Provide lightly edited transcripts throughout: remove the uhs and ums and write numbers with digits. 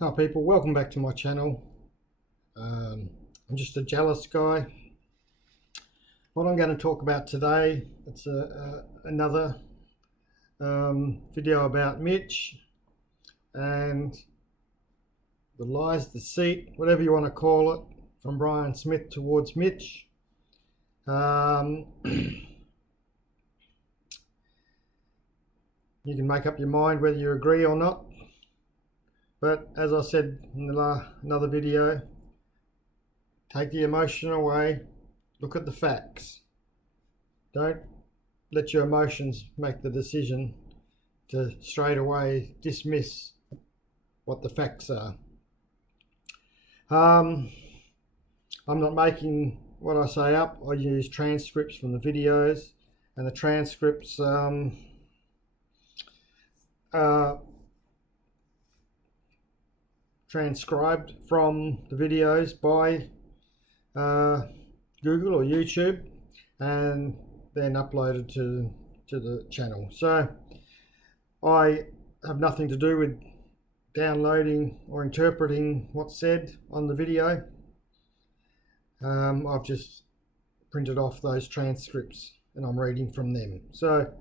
Hi people, welcome back to my channel. I'm just a jealous guy. What I'm going to talk about today, it's another video about Mitch and the lies, deceit, whatever you want to call it, from Brian Smith towards Mitch. You can make up your mind whether you agree or not. But as I said in another video, take the emotion away, look at the facts. Don't let your emotions make the decision to straight away dismiss what the facts are. I'm not making what I say up. I use transcripts from the videos, and the transcripts transcribed from the videos by Google or YouTube and then uploaded to the channel. So I have nothing to do with downloading or interpreting what's said on the video. I've just printed off those transcripts and I'm reading from them. So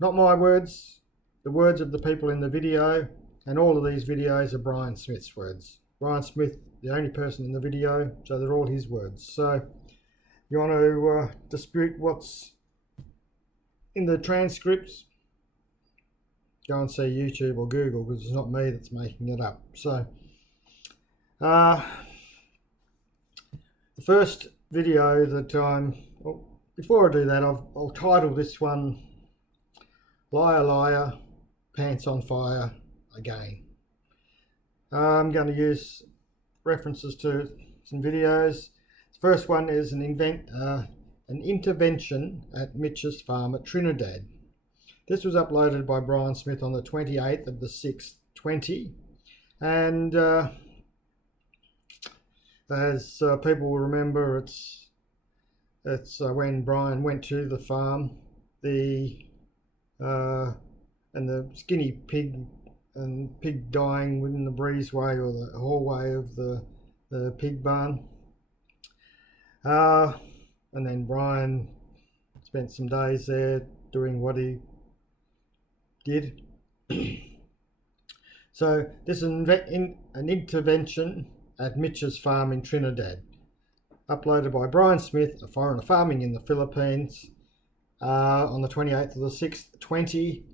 not my words, the words of the people in the video. And all of these videos are Brian Smith's words. Brian Smith, the only person in the video, so they're all his words. So you want to dispute what's in the transcripts, go and see YouTube or Google, because it's not me that's making it up. So the first video that before I do that, I'll title this one, Liar, Liar, Pants on Fire Again. I'm going to use references to some videos. The first one is an intervention at Mitch's farm at Trinidad. This was uploaded by Brian Smith on the 28th of the 6th, 20. And as people will remember, it's when Brian went to the farm, and the skinny pig and pig dying within the breezeway or the hallway of the pig barn. And then Brian spent some days there doing what he did. So this is an intervention at Mitch's farm in Trinidad, uploaded by Brian Smith, a foreigner farming in the Philippines, on the 28th of the 6th, 20.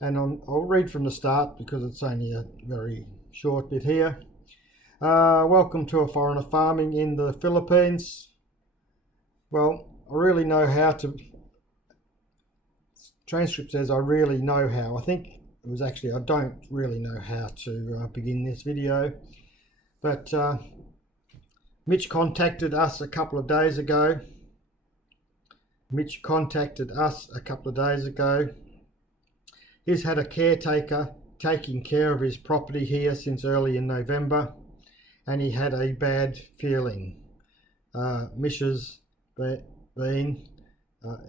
And I'll read from the start because it's only a very short bit here. Welcome to a foreigner farming in the Philippines. Well, I really know how to. Transcript says I really know how. I think it was actually I don't really know how to begin this video. But Mitch contacted us a couple of days ago. He's had a caretaker taking care of his property here since early in November, and he had a bad feeling. Mitch has been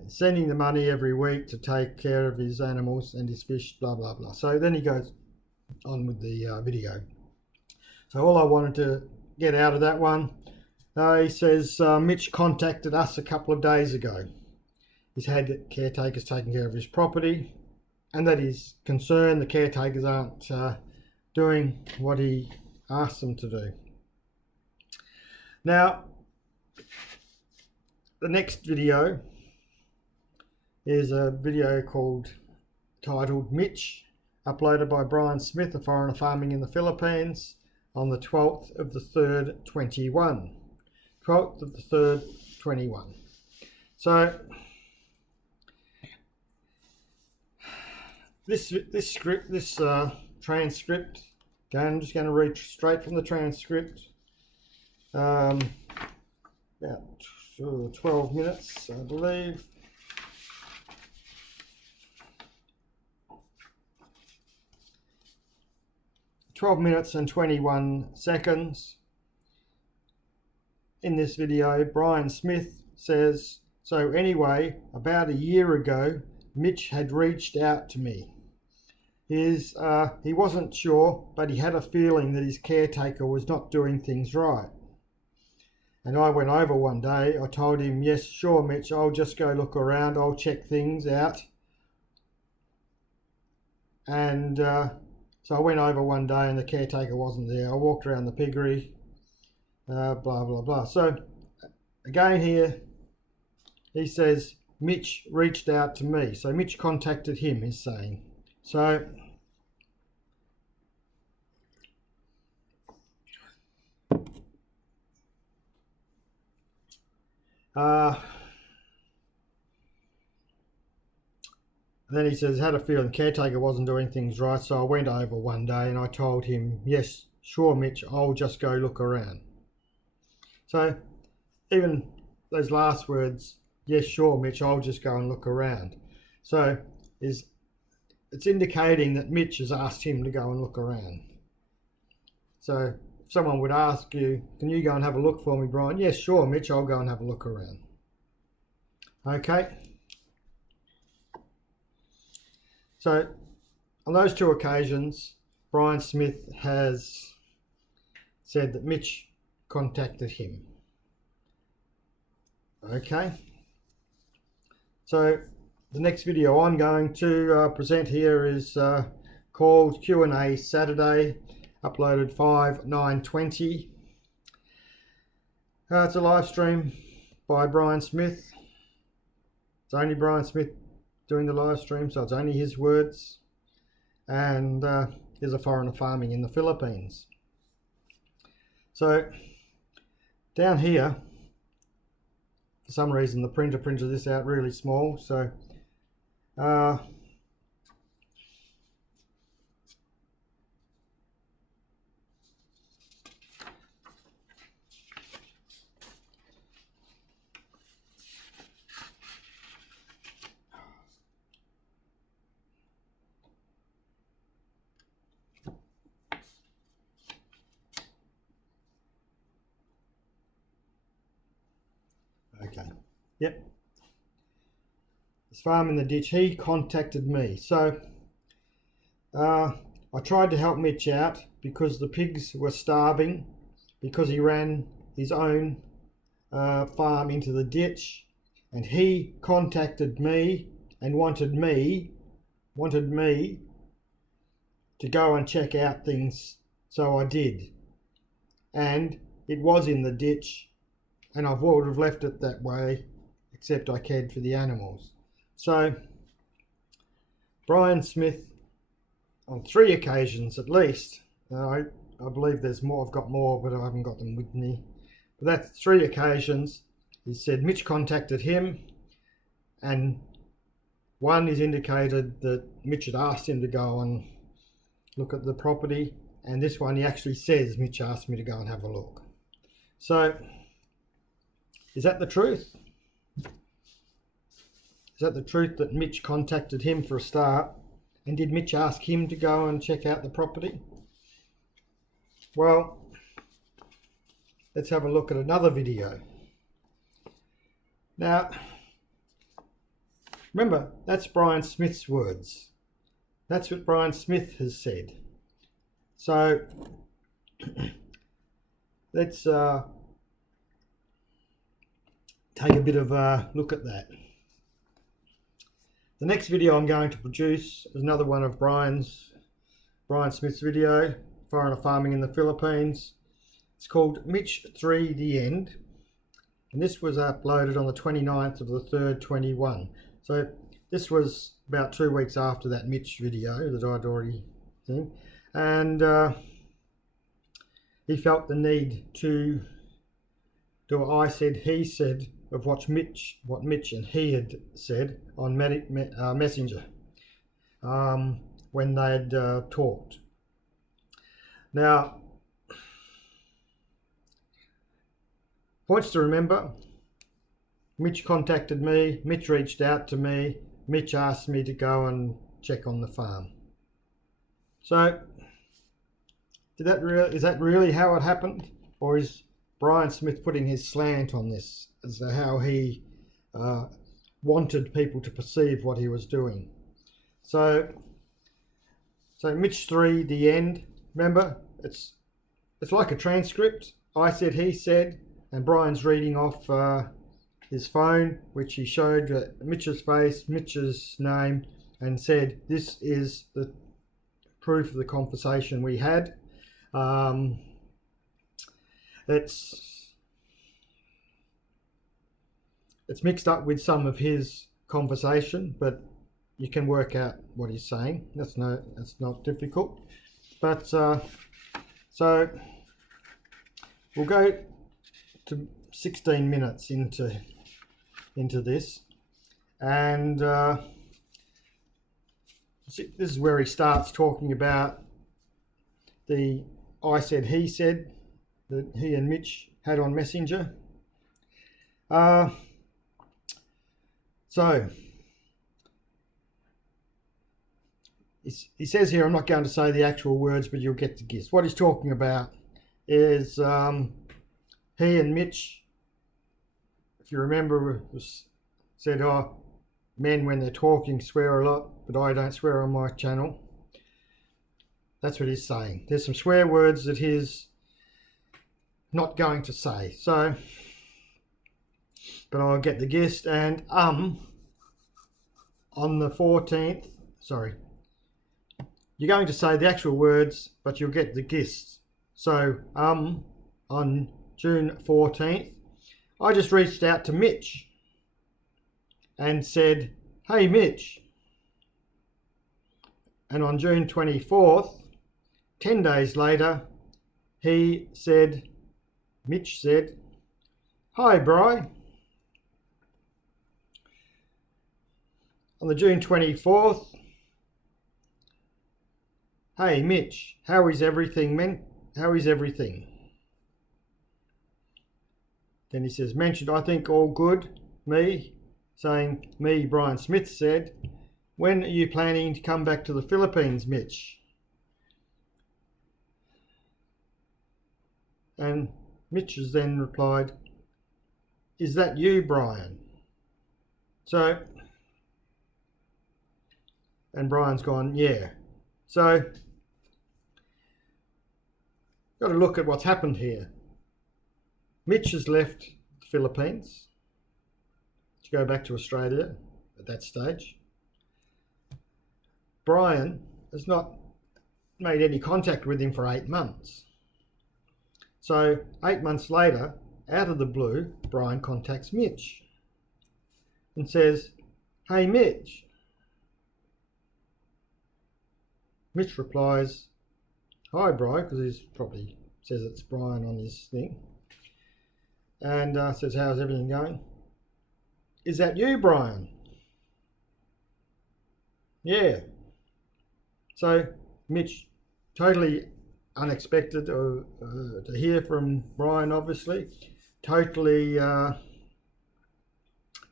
sending the money every week to take care of his animals and his fish, blah, blah, blah. So then he goes on with the video. So all I wanted to get out of that one, he says Mitch contacted us a couple of days ago. He's had caretakers taking care of his property, and that he's concerned the caretakers aren't doing what he asked them to do. Now, the next video is a video titled Mitch, uploaded by Brian Smith, a foreigner farming in the Philippines, on the 12th of the 3rd, 21. 12th of the 3rd, 21. So this transcript, okay, I'm just going to read straight from the transcript, about 12 minutes, I believe. "12 minutes and 21 seconds. In this video, Brian Smith says, so anyway, about a year ago, Mitch had reached out to me. is he wasn't sure, but he had a feeling that his caretaker was not doing things right. And I went over one day, I told him, yes, sure, Mitch, I'll just go look around, I'll check things out. And so I went over one day and the caretaker wasn't there. I walked around the piggery, blah, blah, blah. So again here, he says, Mitch reached out to me. So Mitch contacted him, he's saying. So then he says, had a feeling caretaker wasn't doing things right, so I went over one day and I told him, yes, sure, Mitch, I'll just go look around. So even those last words, yes, sure, Mitch, I'll just go and look around. So it's indicating that Mitch has asked him to go and look around. So if someone would ask you, can you go and have a look for me, Brian? Yes, sure, Mitch, I'll go and have a look around. Okay. So on those two occasions, Brian Smith has said that Mitch contacted him. Okay. So the next video I'm going to present here is called Q&A Saturday, uploaded 5/9/20. It's a live stream by Brian Smith. It's only Brian Smith doing the live stream, so it's only his words. And here's a foreigner farming in the Philippines. So down here, for some reason the printer printed this out really small, so okay, yep. This farm in the ditch, he contacted me. So I tried to help Mitch out because the pigs were starving, because he ran his own farm into the ditch, and he contacted me and wanted me to go and check out things. So I did, and it was in the ditch, and I would have left it that way, except I cared for the animals. So Brian Smith, on 3 occasions at least, I believe there's more, I've got more, but I haven't got them with me, but that's 3 occasions, he said Mitch contacted him, and one is indicated that Mitch had asked him to go and look at the property, and this one he actually says Mitch asked me to go and have a look. So is that the truth? Is that the truth that Mitch contacted him for a start? And did Mitch ask him to go and check out the property? Well, let's have a look at another video. Now, remember, that's Brian Smith's words. That's what Brian Smith has said. So let's take a bit of a look at that. The next video I'm going to produce is another one of Brian Smith's video, Foreigner Farming in the Philippines. It's called Mitch 3 The End, and this was uploaded on the 29th of the 3rd, 21. So this was about 2 weeks after that Mitch video that I'd already seen, and he felt the need to do what I said, he said, of what Mitch and he had said on Messenger when they had talked. Now, points to remember: Mitch contacted me, Mitch reached out to me, Mitch asked me to go and check on the farm. So is that really how it happened, or is Brian Smith putting his slant on this as to how he wanted people to perceive what he was doing? So So Mitch 3, the end. Remember, it's like a transcript. I said, he said, and Brian's reading off his phone, which he showed Mitch's face, Mitch's name, and said, this is the proof of the conversation we had. It's mixed up with some of his conversation, but you can work out what he's saying. That's not difficult. But so we'll go to 16 minutes into this, and this is where he starts talking about the I said, he said that he and Mitch had on Messenger. So he says here, I'm not going to say the actual words, but you'll get the gist. What he's talking about is he and Mitch, if you remember, said, oh, men when they're talking swear a lot, but I don't swear on my channel. That's what he's saying. There's some swear words that he's not going to say. So, but I'll get the gist. And on the 14th, sorry, you're going to say the actual words, but you'll get the gist. So, on June 14th, I just reached out to Mitch and said, hey Mitch. And on June 24th, 10 days later, Mitch said, hi Bri. On the June 24th, hey Mitch, how is everything, man? How is everything? Then he says, mentioned, I think all good. Me, saying, me, Brian Smith said, when are you planning to come back to the Philippines, Mitch? And Mitch has then replied, is that you, Brian? So, and Brian's gone, yeah. So, got to look at what's happened here. Mitch has left the Philippines to go back to Australia at that stage. Brian has not made any contact with him for 8 months. So 8 months later, out of the blue, Brian contacts Mitch and says, hey Mitch. Mitch replies, hi Brian, because he probably says it's Brian on his thing. And says, how's everything going? Is that you, Brian? Yeah. So Mitch, totally unexpected to hear from Brian, obviously. Totally out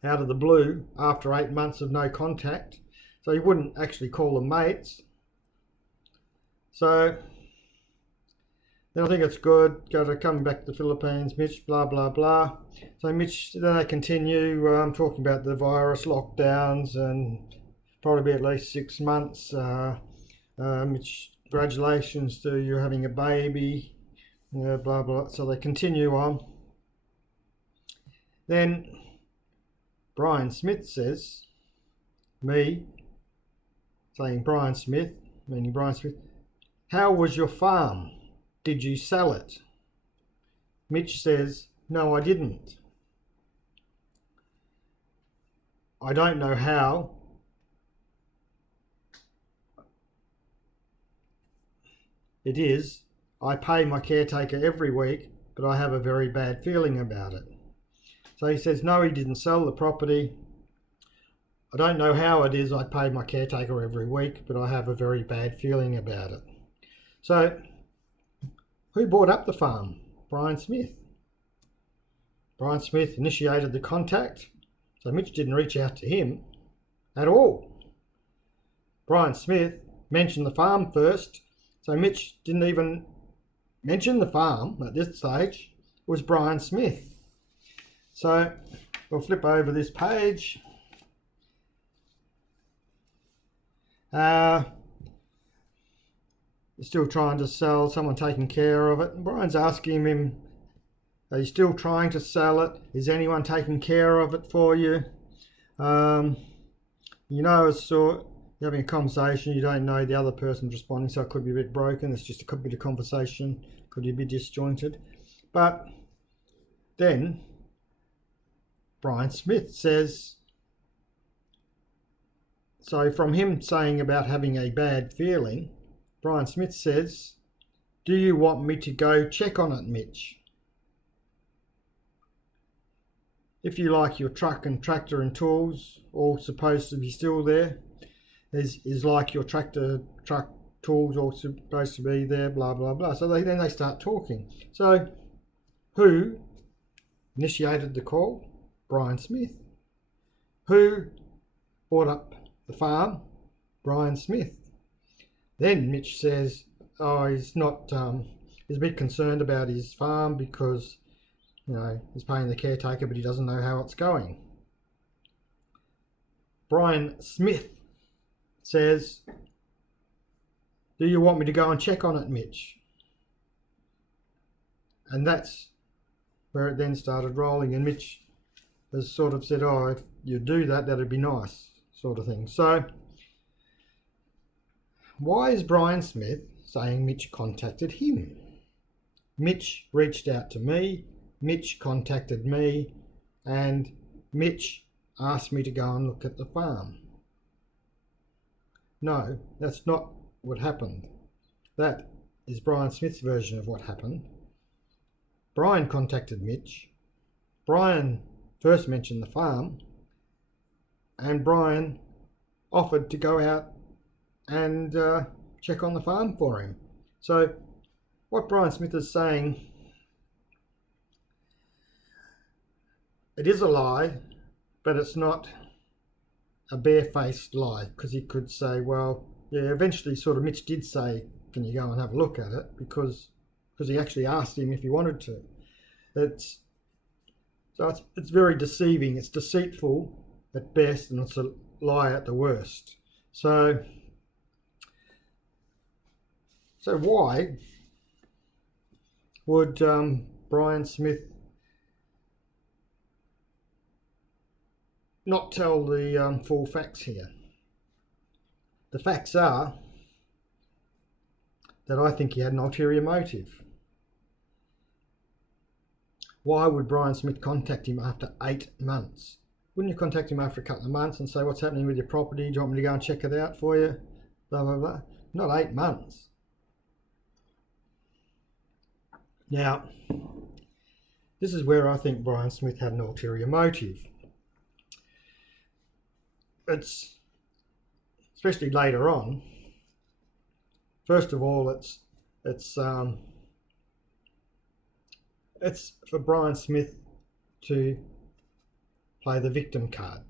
of the blue after 8 months of no contact. So he wouldn't actually call them mates. So then I think it's good, coming back to the Philippines, Mitch, blah, blah, blah. So Mitch, then they continue talking about the virus, lockdowns, and probably at least 6 months. Mitch, congratulations to you having a baby, blah, blah. So they continue on. Then Brian Smith says, me, saying Brian Smith, meaning Brian Smith, how was your farm? Did you sell it? Mitch says, no, I didn't. I don't know how. It is. I pay my caretaker every week, but I have a very bad feeling about it. So he says, no, he didn't sell the property. I don't know how it is. I pay my caretaker every week, but I have a very bad feeling about it. So, who bought up the farm? Brian Smith. Brian Smith initiated the contact, so Mitch didn't reach out to him at all. Brian Smith mentioned the farm first, so Mitch didn't even mention the farm at this stage. It was Brian Smith. So, we'll flip over this page. He's still trying to sell, someone taking care of it. And Brian's asking him, are you still trying to sell it? Is anyone taking care of it for you? So you're having a conversation, you don't know the other person's responding, so it could be a bit broken. It's just a bit of conversation, could be a bit disjointed. But then Brian Smith says, so from him saying about having a bad feeling, Brian Smith says, do you want me to go check on it, Mitch? If you like your truck and tractor and tools all supposed to be still there, is like your tractor, truck, tools all supposed to be there, blah, blah, blah. So then they start talking. So who initiated the call? Brian Smith. Who bought up the farm? Brian Smith. Then Mitch says, he's not, he's a bit concerned about his farm because, he's paying the caretaker, but he doesn't know how it's going. Brian Smith says, do you want me to go and check on it, Mitch? And that's where it then started rolling, and Mitch has sort of said, if you do that, that'd be nice, sort of thing. So why is Brian Smith saying Mitch contacted him? Mitch reached out to me, Mitch contacted me, and Mitch asked me to go and look at the farm. No, that's not what happened. That is Brian Smith's version of what happened. Brian contacted Mitch. Brian first mentioned the farm, and Brian offered to go out and check on the farm for him. So what Brian Smith is saying, it is a lie, but it's not a barefaced lie, because he could say, eventually sort of Mitch did say, can you go and have a look at it, because he actually asked him if he wanted to. It's very deceiving, it's deceitful at best, and it's a lie at the worst. So why would Brian Smith not tell the full facts here? The facts are that I think he had an ulterior motive. Why would Brian Smith contact him after 8 months? Wouldn't you contact him after a couple of months and say, what's happening with your property? Do you want me to go and check it out for you? Blah, blah, blah. Not 8 months. Now, this is where I think Brian Smith had an ulterior motive. It's, especially later on, first of all, it's for Brian Smith to play the victim card.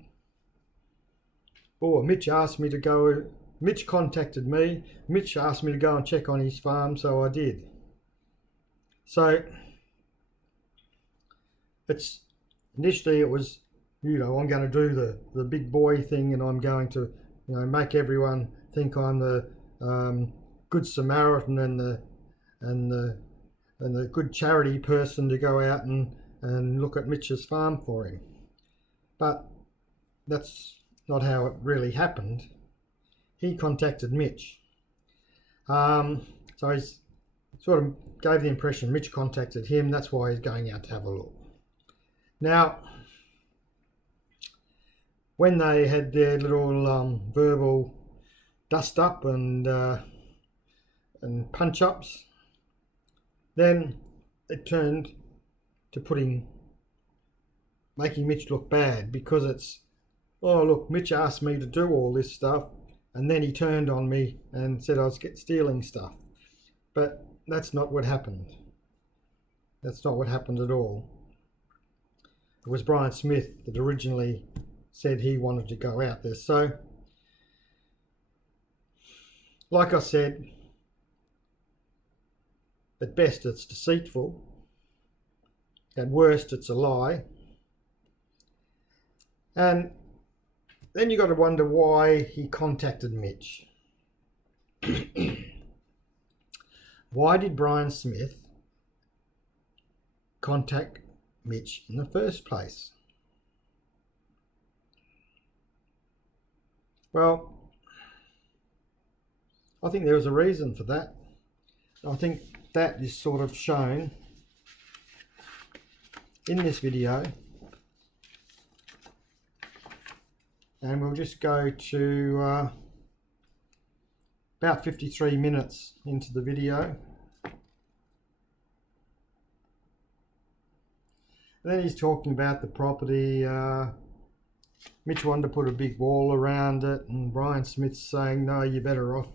Mitch asked me to go, Mitch contacted me, Mitch asked me to go and check on his farm, so I did. So initially it was, I'm going to do the big boy thing, and I'm going to, make everyone think I'm the good Samaritan and the good charity person to go out and look at Mitch's farm for him. But that's not how it really happened. He contacted Mitch. So he's sort of gave the impression Mitch contacted him. That's why he's going out to have a look. Now, when they had their little verbal dust up and punch ups, then it turned to making Mitch look bad, because it's, look, Mitch asked me to do all this stuff, and then he turned on me and said I was stealing stuff. But that's not what happened. That's not what happened at all. It was Brian Smith that originally said he wanted to go out there. So, like I said, at best it's deceitful. At worst it's a lie. And then you've got to wonder why he contacted Mitch. why did Brian Smith contact Mitch in the first place? Well, I think there was a reason for that. I think that is sort of shown in this video, and we'll just go to about 53 minutes into the video. And then he's talking about the property. Mitch wanted to put a big wall around it, and Brian Smith's saying, no, you're better off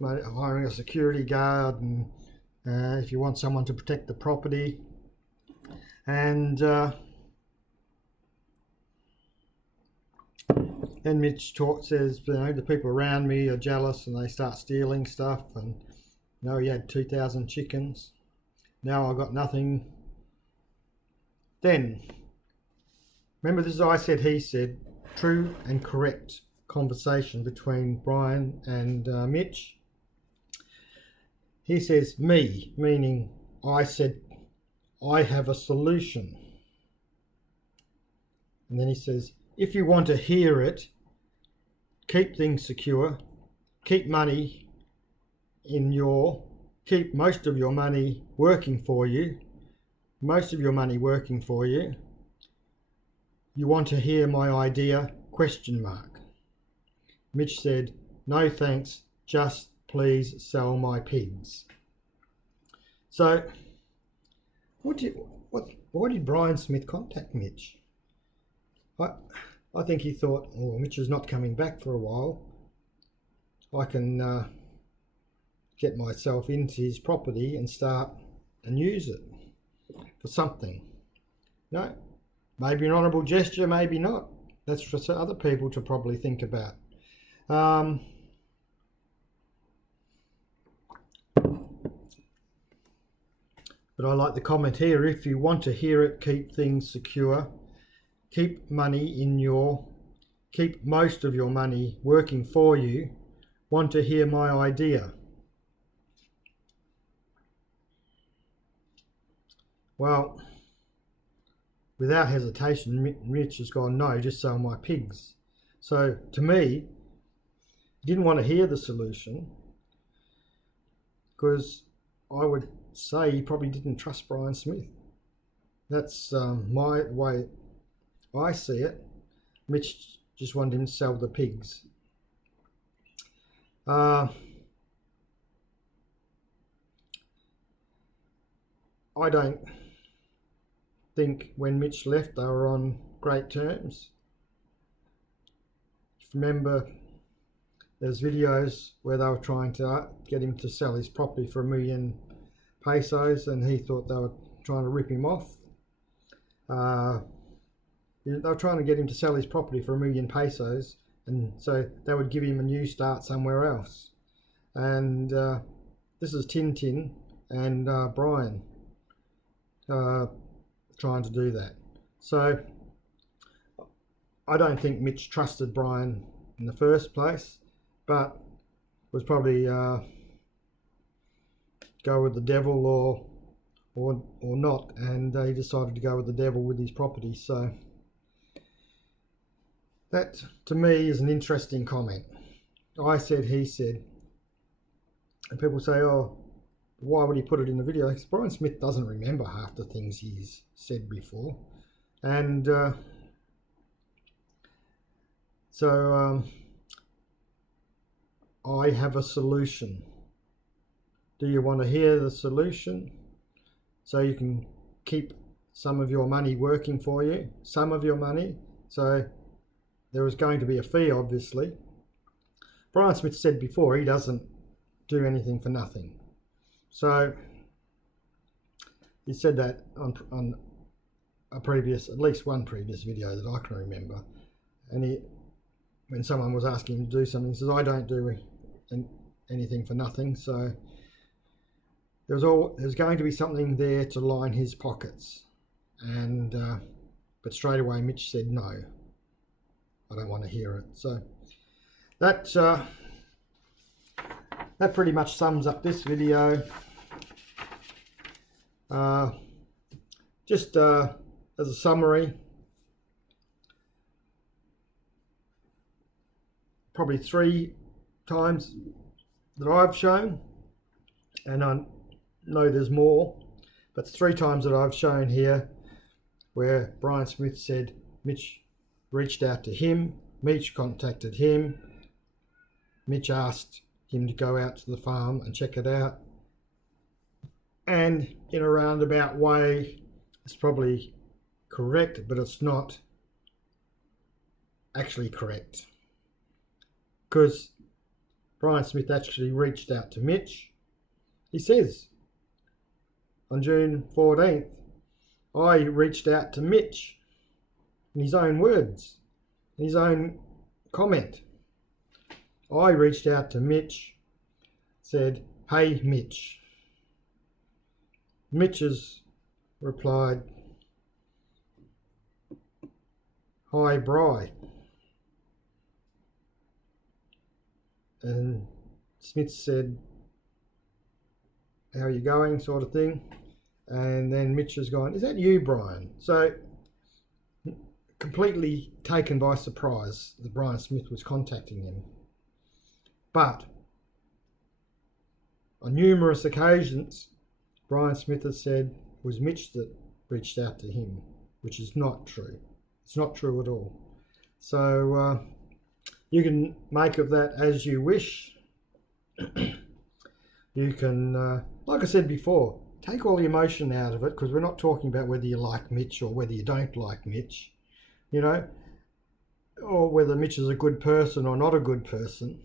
hiring a security guard, and if you want someone to protect the property. And then Mitch says, you know, the people around me are jealous and they start stealing stuff, and you know, he had 2,000 chickens. Now I've got nothing. Then, remember, this is I said, he said, true and correct conversation between Brian and Mitch. He says, me, meaning I said, I have a solution. And then he says, if you want to hear it, keep things secure, keep most of your money working for you. Most of your money working for you. You want to hear my idea? ? Mitch said, no thanks, just please sell my pigs. So, why did Brian Smith contact Mitch? I think he thought, oh, Mitch is not coming back for a while. I can get myself into his property and start and use it for something. No, maybe an honourable gesture, maybe not. That's for other people to probably think about. But I like the comment here, if you want to hear it, keep things secure, keep most of your money working for you, want to hear my idea. Well, without hesitation, Mitch has gone, no, just sell my pigs. So to me, he didn't want to hear the solution, because I would say he probably didn't trust Brian Smith. That's my way I see it. Mitch just wanted him to sell the pigs. I don't think when Mitch left they were on great terms. If you remember, there's videos where they were trying to get him to sell his property for $1 million pesos, and he thought they were trying to rip him off. They were trying to get him to sell his property for $1 million pesos, and so they would give him a new start somewhere else. And this is Tintin and Brian trying to do that. So I don't think Mitch trusted Brian in the first place, but was probably go with the devil or not, and he decided to go with the devil with his property. So that to me is an interesting comment. I said, he said, and people say, oh, why would he put it in the video? Because Brian Smith doesn't remember half the things he's said before. And so I have a solution. Do you want to hear the solution? So you can keep some of your money working for you, some of your money. So there is going to be a fee, obviously. Brian Smith said before he doesn't do anything for nothing. So he said that on a previous, at least one previous video that I can remember. And when someone was asking him to do something, he says, I don't do anything for nothing. So there's going to be something there to line his pockets. And but straight away Mitch said, no, I don't want to hear it. So that pretty much sums up this video. Just as a summary, probably 3 times that I've shown, and I know there's more, but 3 times that I've shown here where Brian Smith said Mitch reached out to him, Mitch contacted him, Mitch asked him to go out to the farm and check it out, and in a roundabout way it's probably correct, but it's not actually correct, because Brian Smith actually reached out to Mitch. He says on June 14th, I reached out to Mitch, in his own words, in his own comment. I reached out to Mitch, said, hey Mitch. Mitch has replied, hi Bri. And Smith said, how are you going, sort of thing. And then Mitch has gone, is that you, Brian? So completely taken by surprise that Brian Smith was contacting him. But on numerous occasions, Brian Smith has said it was Mitch that reached out to him, which is not true. It's not true at all. So you can make of that as you wish. You can, like I said before, take all the emotion out of it, because we're not talking about whether you like Mitch or whether you don't like Mitch, you know, or whether Mitch is a good person or not a good person.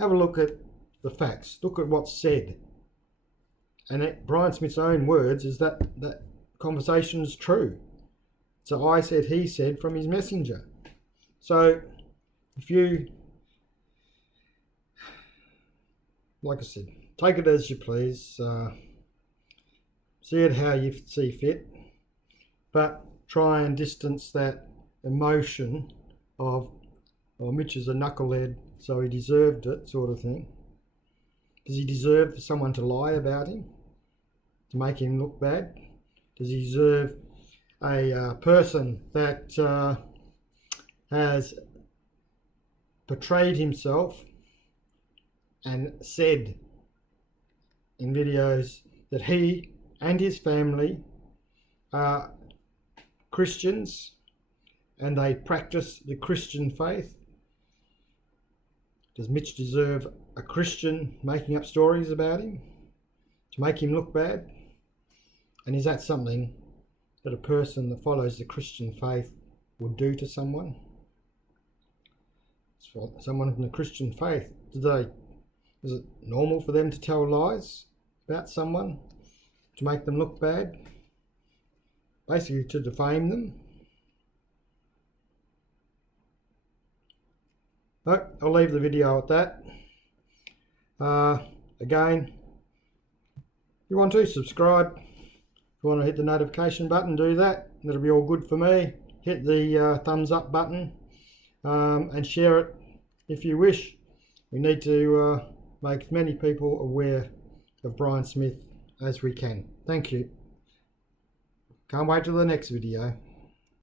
Have a look at the facts. Look at what's said. And Brian Smith's own words is that that conversation is true. So I said, he said from his messenger. So if you, like I said, take it as you please. See it how you see fit, but try and distance that emotion of, well, Mitch is a knucklehead, so he deserved it, sort of thing. Does he deserve someone to lie about him, to make him look bad? Does he deserve a person that has portrayed himself and said in videos that he and his family are Christians and they practice the Christian faith? Does Mitch deserve a Christian making up stories about him to make him look bad? And is that something that a person that follows the Christian faith would do to someone? Someone from the Christian faith, is it normal for them to tell lies about someone to make them look bad? Basically to defame them? No, I'll leave the video at that. Again, if you want to subscribe, if you want to hit the notification button, do that. That'll be all good for me. Hit the thumbs up button and share it if you wish. We need to make as many people aware of Brian Smith as we can. Thank you. Can't wait till the next video.